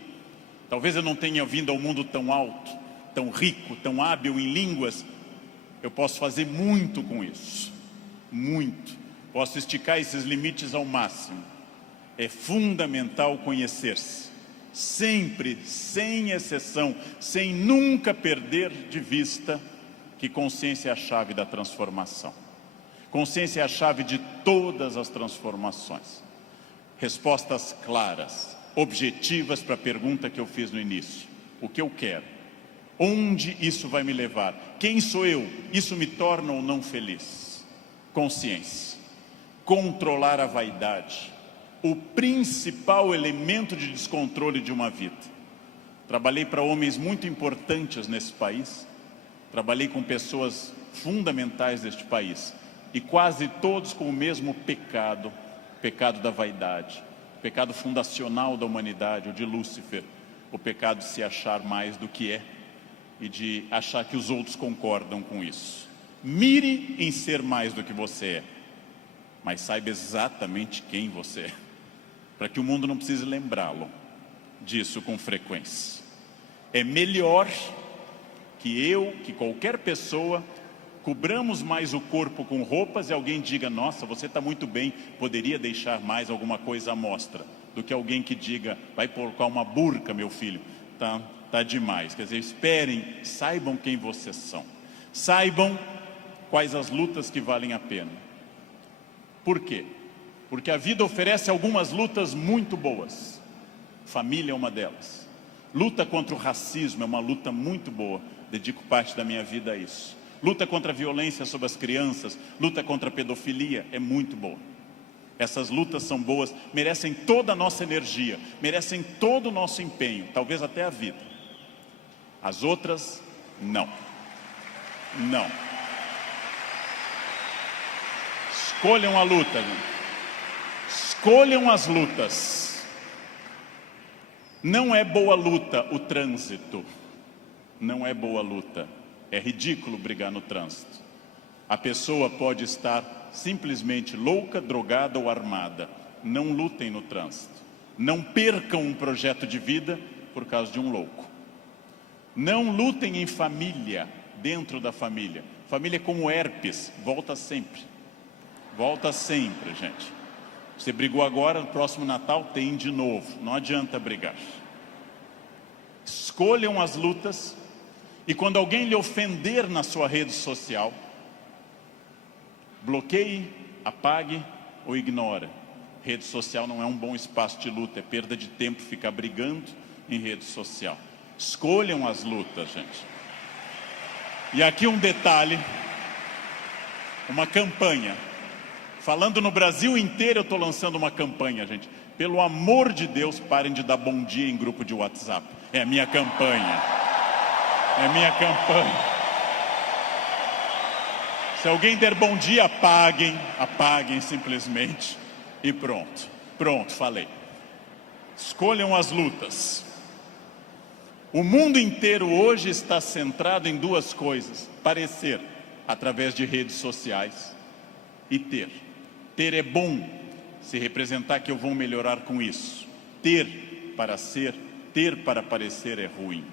talvez eu não tenha vindo ao mundo tão alto, tão rico, tão hábil em línguas. Eu posso fazer muito com isso, muito. Posso esticar esses limites ao máximo. É fundamental conhecer-se. Sempre, sem exceção, sem nunca perder de vista que consciência é a chave da transformação. Consciência é a chave de todas as transformações. Respostas claras, objetivas para a pergunta que eu fiz no início. O que eu quero? Onde isso vai me levar? Quem sou eu? Isso me torna ou não feliz? Consciência. Controlar a vaidade. O principal elemento de descontrole de uma vida. Trabalhei para homens muito importantes nesse país, trabalhei com pessoas fundamentais deste país, e quase todos com o mesmo pecado, o pecado da vaidade, o pecado fundacional da humanidade, o de Lúcifer, o pecado de se achar mais do que é, e de achar que os outros concordam com isso. Mire em ser mais do que você é, mas saiba exatamente quem você é, para que o mundo não precise lembrá-lo disso com frequência. É melhor que qualquer pessoa, cobramos mais o corpo com roupas e alguém diga, nossa, você está muito bem, poderia deixar mais alguma coisa à mostra, do que alguém que diga, vai colocar uma burca, meu filho, tá demais. Quer dizer, esperem, saibam quem vocês são, saibam quais as lutas que valem a pena. Por quê? Porque a vida oferece algumas lutas muito boas. Família é uma delas. Luta contra o racismo é uma luta muito boa. dedico parte da minha vida a isso. Luta contra a violência sobre as crianças, luta contra a pedofilia, é muito boa. Essas lutas são boas, merecem toda a nossa energia, merecem todo o nosso empenho, talvez até a vida. As outras, não. Não. Escolham a luta, gente. Escolham as lutas. Não é boa luta o trânsito. Não é boa luta. É ridículo brigar no trânsito. A pessoa pode estar simplesmente louca, drogada ou armada. Não lutem no trânsito. Não percam um projeto de vida por causa de um louco. Não lutem em família, dentro da família. Família é como herpes, volta sempre. Volta sempre, gente. Você brigou agora, no próximo Natal tem de novo. Não adianta brigar. Escolham as lutas. E quando alguém lhe ofender na sua rede social, bloqueie, apague ou ignore. Rede social não é um bom espaço de luta, é perda de tempo ficar brigando em rede social. Escolham as lutas, gente. E aqui um detalhe, uma campanha. Falando no Brasil inteiro, eu estou lançando uma campanha, gente. Pelo amor de Deus, parem de dar bom dia em grupo de WhatsApp. É a minha campanha. É minha campanha. Se alguém der bom dia, apaguem simplesmente e pronto. Pronto, falei. Escolham as lutas. O mundo inteiro hoje está centrado em duas coisas: parecer, através de redes sociais, e ter. Ter é bom, se representar que eu vou melhorar com isso. Ter para ser, ter para parecer é ruim.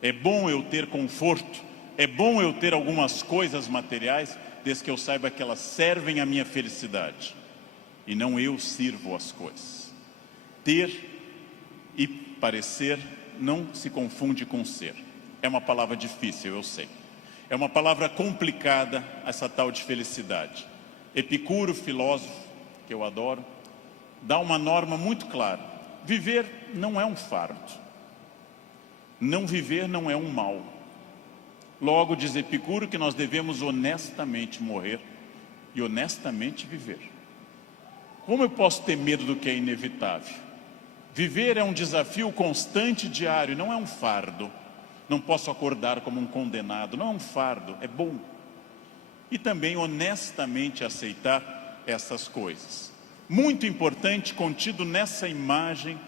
É bom eu ter conforto, é bom eu ter algumas coisas materiais, desde que eu saiba que elas servem à minha felicidade, e não eu sirvo as coisas. Ter e parecer não se confunde com ser. É uma palavra difícil, eu sei. É uma palavra complicada, essa tal de felicidade. Epicuro, filósofo, que eu adoro, dá uma norma muito clara. Viver não é um fardo. Não viver não é um mal. Logo, diz Epicuro que nós devemos honestamente morrer e honestamente viver. Como eu posso ter medo do que é inevitável? Viver é um desafio constante, diário, não é um fardo. Não posso acordar como um condenado, não é um fardo, é bom. E também honestamente aceitar essas coisas. Muito importante, contido nessa imagem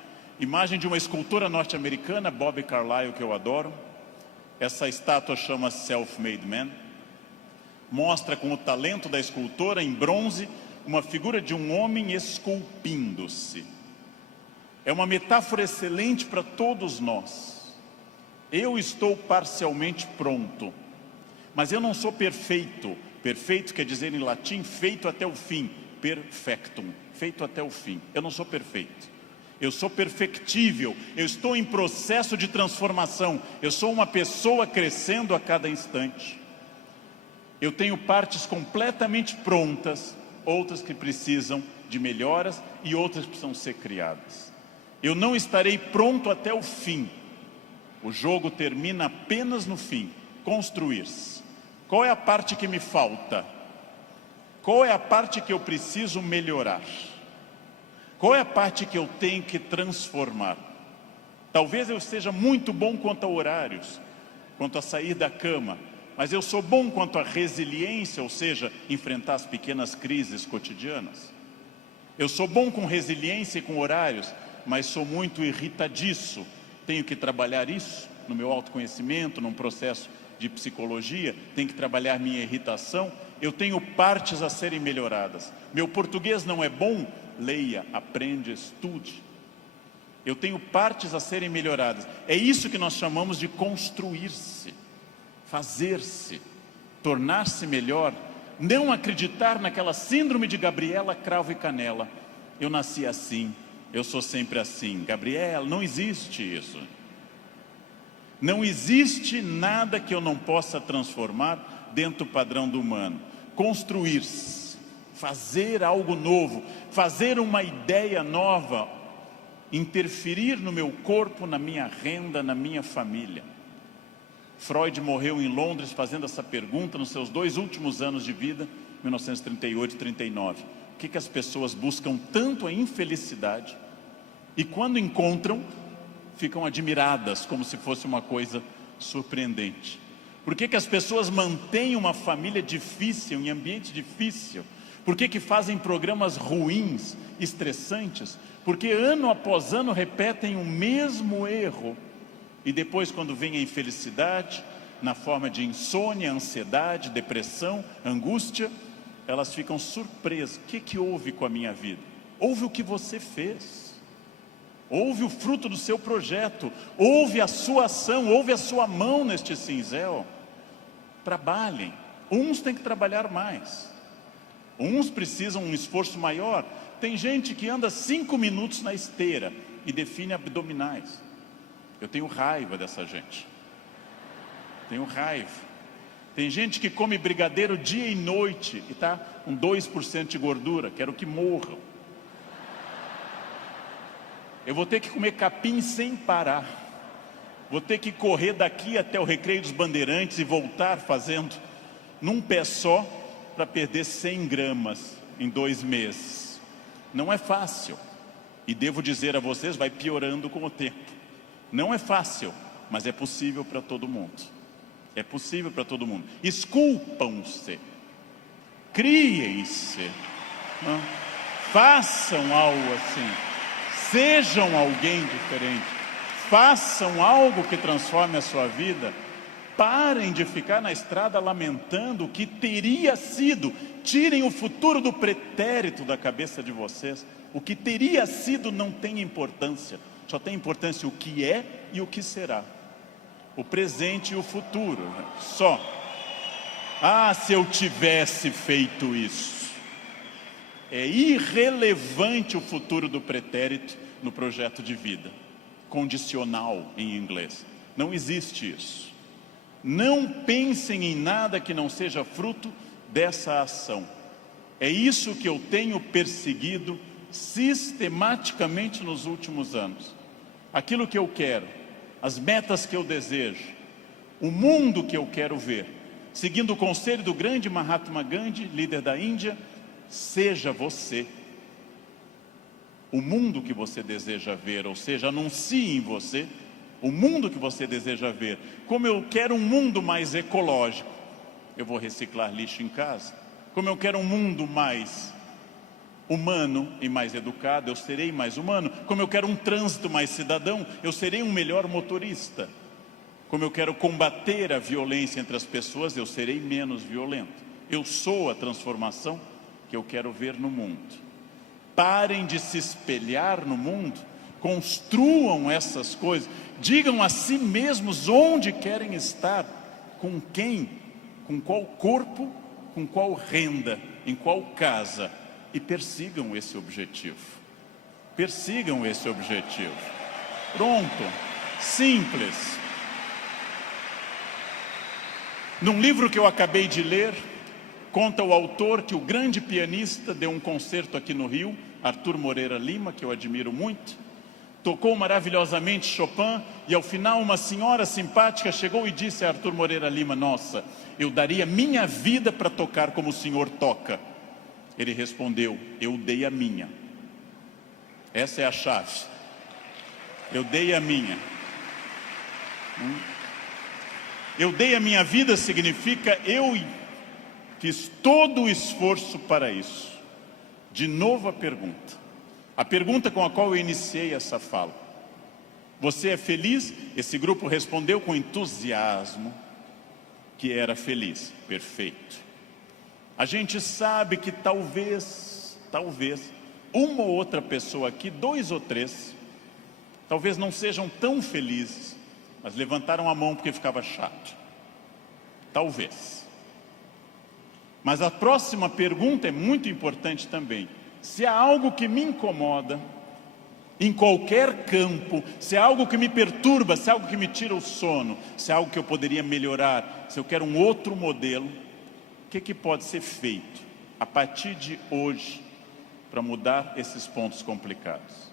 de uma escultora norte-americana, Bobby Carlyle, que eu adoro. Essa estátua chama Self-Made Man. Mostra com o talento da escultora, em bronze, uma figura de um homem esculpindo-se. É uma metáfora excelente para todos nós. Eu estou parcialmente pronto, mas eu não sou perfeito. Perfeito quer dizer em latim, feito até o fim. Perfectum, feito até o fim. Eu não sou perfeito. Eu sou perfectível, eu estou em processo de transformação, eu sou uma pessoa crescendo a cada instante. Eu tenho partes completamente prontas, outras que precisam de melhoras e outras que precisam ser criadas. Eu não estarei pronto até o fim. O jogo termina apenas no fim, construir-se. Qual é a parte que me falta? Qual é a parte que eu preciso melhorar? Qual é a parte que eu tenho que transformar? Talvez eu seja muito bom quanto a horários, quanto a sair da cama, mas eu sou bom quanto a resiliência, ou seja, enfrentar as pequenas crises cotidianas. Eu sou bom com resiliência e com horários, mas sou muito irritadiço. Tenho que trabalhar isso no meu autoconhecimento, num processo de psicologia, tenho que trabalhar minha irritação. Eu tenho partes a serem melhoradas. Meu português não é bom? Leia, aprende, estude. Eu tenho partes a serem melhoradas. É isso que nós chamamos de construir-se, fazer-se, tornar-se melhor. Não acreditar naquela síndrome de Gabriela, cravo e canela. Eu nasci assim, eu sou sempre assim. Gabriela, não existe isso. Não existe nada que eu não possa transformar dentro do padrão do humano. Construir-se. Fazer algo novo, fazer uma ideia nova, interferir no meu corpo, na minha renda, na minha família. Freud morreu em Londres fazendo essa pergunta nos seus 2 últimos anos de vida, 1938 e 39. O que as pessoas buscam tanto a infelicidade e quando encontram, ficam admiradas como se fosse uma coisa surpreendente? Por que as pessoas mantêm uma família difícil, em ambiente difícil? Por que fazem programas ruins, estressantes? Porque ano após ano repetem o mesmo erro. E depois, quando vem a infelicidade, na forma de insônia, ansiedade, depressão, angústia, elas ficam surpresas. O que houve com a minha vida? Houve o que você fez. Houve o fruto do seu projeto. Houve a sua ação, houve a sua mão neste cinzel. Trabalhem. Uns têm que trabalhar mais. Uns precisam um esforço maior. Tem gente que anda 5 minutos na esteira e define abdominais. Eu tenho raiva dessa gente. Tenho raiva. Tem gente que come brigadeiro dia e noite e está com 2% de gordura. Quero que morram. Eu vou ter que comer capim sem parar. Vou ter que correr daqui até o Recreio dos Bandeirantes e voltar fazendo num pé só para perder 100 gramas em 2 meses. Não é fácil. E devo dizer a vocês, vai piorando com o tempo. Não é fácil, mas é possível para todo mundo. É possível para todo mundo. Esculpam-se. Criem-se. Façam algo assim. Sejam alguém diferente. Façam algo que transforme a sua vida. Parem de ficar na estrada lamentando o que teria sido. Tirem o futuro do pretérito da cabeça de vocês. O que teria sido não tem importância. Só tem importância o que é e o que será. O presente e o futuro. Só. Ah, se eu tivesse feito isso. É irrelevante o futuro do pretérito no projeto de vida. Condicional em inglês. Não existe isso. Não pensem em nada que não seja fruto dessa ação. É isso que eu tenho perseguido sistematicamente nos últimos anos. Aquilo que eu quero, as metas que eu desejo, o mundo que eu quero ver, seguindo o conselho do grande Mahatma Gandhi, líder da Índia, seja você o mundo que você deseja ver, ou seja, anuncie em você o mundo que você deseja ver. Como eu quero um mundo mais ecológico, eu vou reciclar lixo em casa. Como eu quero um mundo mais humano e mais educado, eu serei mais humano. Como eu quero um trânsito mais cidadão, eu serei um melhor motorista. Como eu quero combater a violência entre as pessoas, eu serei menos violento. Eu sou a transformação que eu quero ver no mundo. Parem de se espelhar no mundo, construam essas coisas, digam a si mesmos onde querem estar, com quem, com qual corpo, com qual renda, em qual casa, e persigam esse objetivo. Persigam esse objetivo. Pronto, simples. Num livro que eu acabei de ler, conta o autor que o grande pianista deu um concerto aqui no Rio, Arthur Moreira Lima, que eu admiro muito, tocou maravilhosamente Chopin, e ao final uma senhora simpática chegou e disse a Arthur Moreira Lima: nossa, eu daria minha vida para tocar como o senhor toca. Ele respondeu: eu dei a minha. Essa é a chave. Eu dei a minha. Eu dei a minha vida significa eu fiz todo o esforço para isso. De novo a pergunta com a qual eu iniciei essa fala. Você é feliz? Esse grupo respondeu com entusiasmo que era feliz. Perfeito. A gente sabe que talvez, uma ou outra pessoa aqui, 2 ou 3, talvez não sejam tão felizes, mas levantaram a mão porque ficava chato. Talvez. Mas a próxima pergunta é muito importante também. Se há algo que me incomoda, em qualquer campo, se há algo que me perturba, se há algo que me tira o sono, se há algo que eu poderia melhorar, se eu quero um outro modelo, o que pode ser feito a partir de hoje para mudar esses pontos complicados?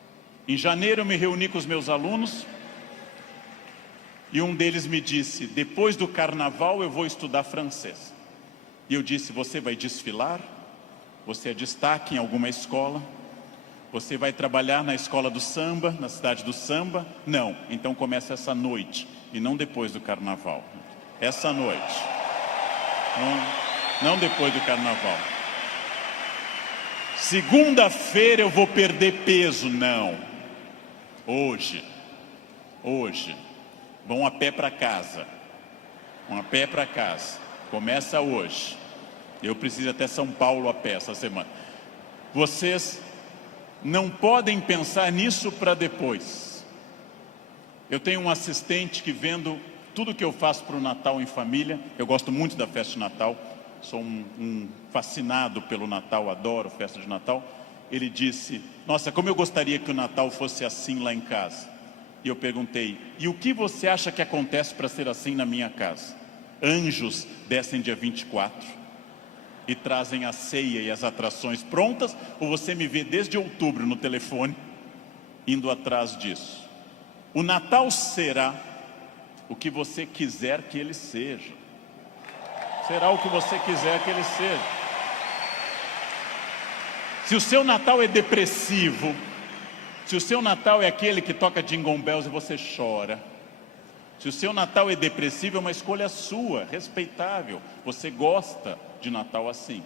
Em janeiro eu me reuni com os meus alunos E um deles me disse: depois do carnaval eu vou estudar francês. E eu disse: você vai desfilar? Você é destaque em alguma escola? Você vai trabalhar na escola do samba, na cidade do samba? Não, então começa essa noite, e não depois do carnaval. Essa noite. Não depois do carnaval. Segunda-feira eu vou perder peso. Não. Hoje. Vão a pé para casa. Começa hoje. Eu preciso ir até São Paulo a pé essa semana. Vocês não podem pensar nisso para depois. Eu tenho um assistente que, vendo tudo que eu faço para o Natal em família, eu gosto muito da festa de Natal, sou um fascinado pelo Natal, adoro festa de Natal. Ele disse: nossa, como eu gostaria que o Natal fosse assim lá em casa. E eu perguntei: e o que você acha que acontece para ser assim na minha casa? Anjos descem dia 24 e trazem a ceia e as atrações prontas, ou você me vê desde outubro no telefone indo atrás disso? O Natal será o que você quiser que ele seja. Será o que você quiser que ele seja. Se o seu Natal é depressivo, se o seu Natal é aquele que toca Jingle Bells e você chora, se o seu Natal é depressivo, é uma escolha sua, respeitável. Você gosta de Natal assim.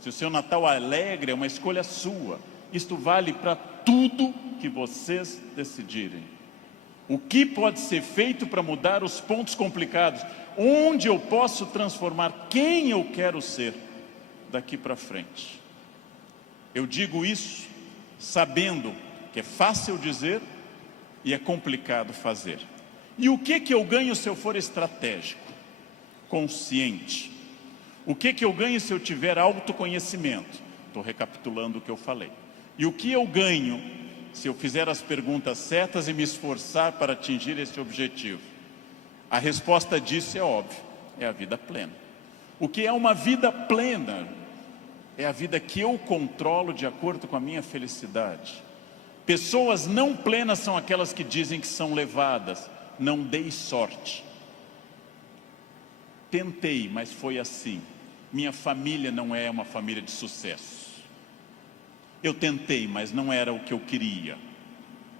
Se o seu Natal é alegre, é uma escolha sua. Isto vale para tudo que vocês decidirem. O que pode ser feito para mudar os pontos complicados? Onde eu posso transformar quem eu quero ser daqui para frente? Eu digo isso sabendo que é fácil dizer e é complicado fazer. E o que eu ganho se eu for estratégico, consciente? O que eu ganho se eu tiver autoconhecimento? Estou recapitulando o que eu falei. E o que eu ganho se eu fizer as perguntas certas e me esforçar para atingir esse objetivo? A resposta disso é óbvia, é a vida plena. O que é uma vida plena? É a vida que eu controlo de acordo com a minha felicidade. Pessoas não plenas são aquelas que dizem que são levadas. Não dei sorte. Tentei, mas foi assim. Minha família não é uma família de sucesso. Eu tentei, mas não era o que eu queria.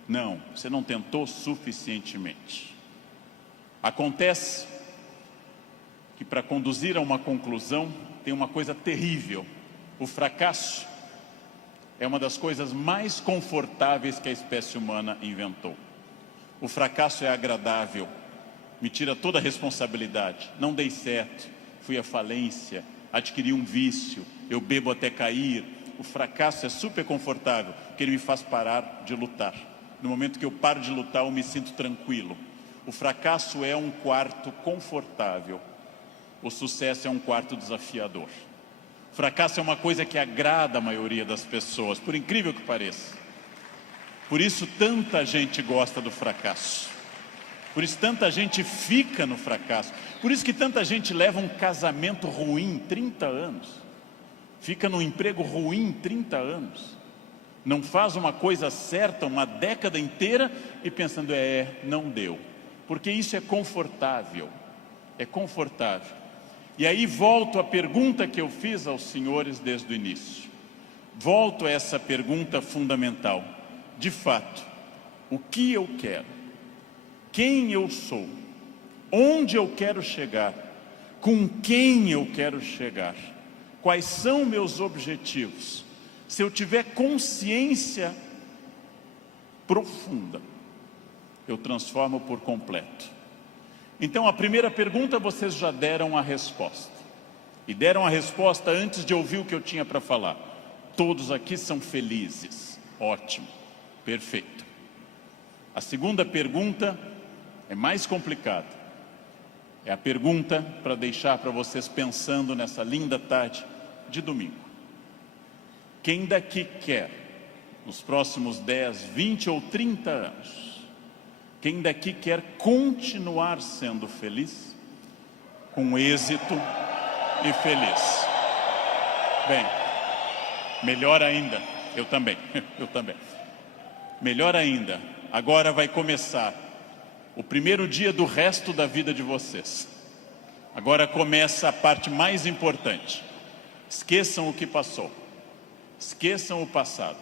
Não, você não tentou suficientemente. Acontece que, para conduzir a uma conclusão, tem uma coisa terrível. O fracasso é uma das coisas mais confortáveis que a espécie humana inventou. O fracasso é agradável, me tira toda a responsabilidade. Não dei certo, fui à falência, adquiri um vício, eu bebo até cair. O fracasso é super confortável, porque ele me faz parar de lutar. No momento que eu paro de lutar, eu me sinto tranquilo. O fracasso é um quarto confortável, o sucesso é um quarto desafiador. O fracasso é uma coisa que agrada a maioria das pessoas, por incrível que pareça. Por isso tanta gente gosta do fracasso. Por isso tanta gente fica no fracasso. Por isso que tanta gente leva um casamento ruim 30 anos. Fica num emprego ruim 30 anos. Não faz uma coisa certa uma década inteira e pensando, não deu. Porque isso é confortável. É confortável. E aí volto à pergunta que eu fiz aos senhores desde o início. Volto a essa pergunta fundamental. De fato, o que eu quero? Quem eu sou? Onde eu quero chegar? Com quem eu quero chegar? Quais são meus objetivos? Se eu tiver consciência profunda, eu transformo por completo. Então, a primeira pergunta vocês já deram a resposta. E deram a resposta antes de ouvir o que eu tinha para falar. Todos aqui são felizes. Ótimo. Perfeito. A segunda pergunta é mais complicada. É a pergunta para deixar para vocês pensando nessa linda tarde de domingo. Quem daqui quer, nos próximos 10, 20 ou 30 anos, quem daqui quer continuar sendo feliz, com êxito e feliz? Bem, melhor ainda, eu também. Melhor ainda, agora vai começar o primeiro dia do resto da vida de vocês. Agora começa a parte mais importante. Esqueçam o que passou. Esqueçam o passado.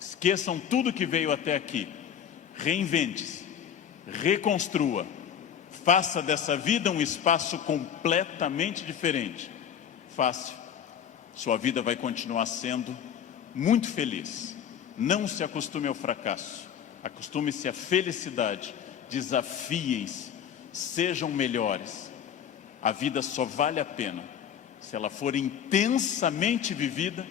Esqueçam tudo que veio até aqui. Reinvente-se. Reconstrua. Faça dessa vida um espaço completamente diferente. Fácil. Sua vida vai continuar sendo muito feliz. Não se acostume ao fracasso. Acostume-se à felicidade. Desafiem-se. Sejam melhores. A vida só vale a pena se ela for intensamente vivida,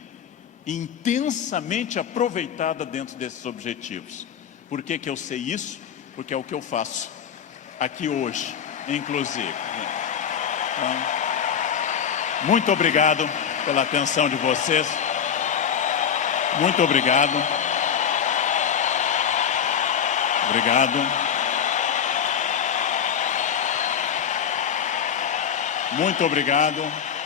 intensamente aproveitada dentro desses objetivos. Por que que eu sei isso? Porque é o que eu faço aqui hoje, inclusive. Então, muito obrigado pela atenção de vocês. Muito obrigado. Obrigado. Muito obrigado.